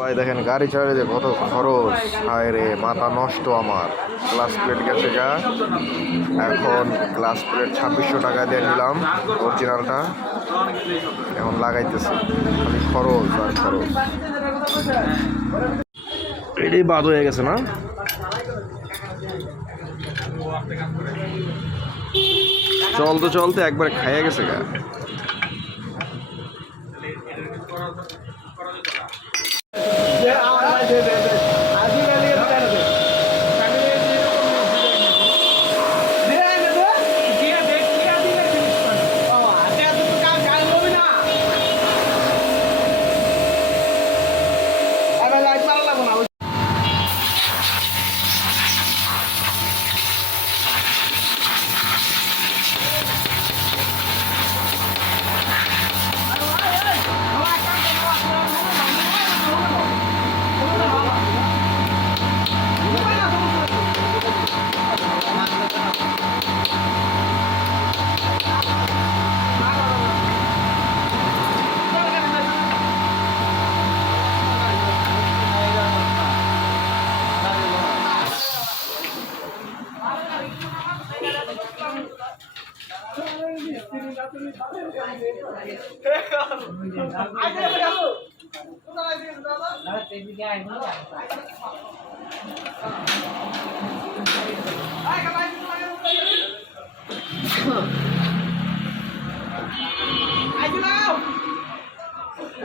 ভাই দেখেন গাড়ি চালালে যে কত খরচ, হায় রে মাথা নষ্ট আমার। গ্লাস প্লেট গেছে গা, এখন গ্লাস প্লেট 2600 টাকা দিয়ে নিলাম অরিজিনালটা, এখন লাগাইতেছি, খালি খরচ আর খরচ। এটাই বাদ হয়ে গেছে না, চলতে চলতে একবার খাইয়া গেছে গা।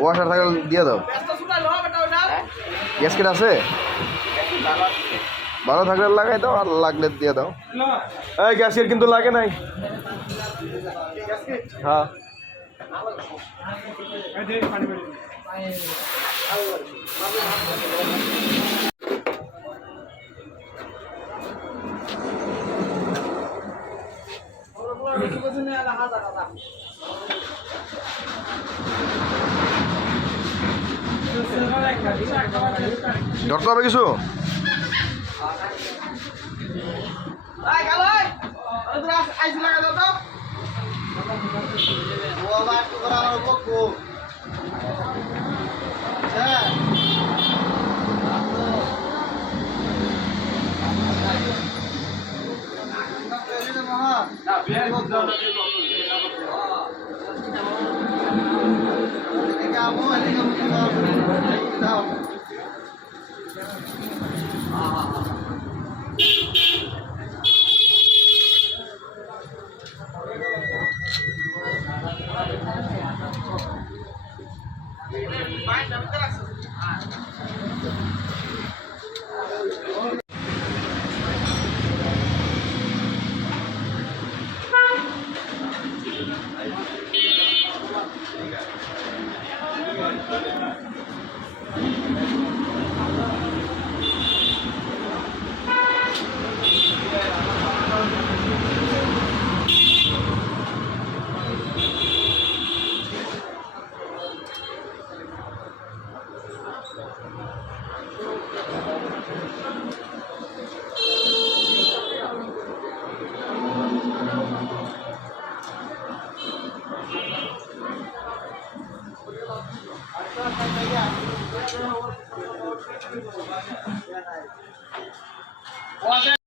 ওয়াশার থাকলে দিয়ে দাও, গ্যাসকেট আছে ভালো থাকলে লাগাই দাও, আর লাগলে দিয়ে দাও। এই গ্যাসকেট কিন্তু লাগে নাই। হ্যাঁ ধরতে হবে কিছু।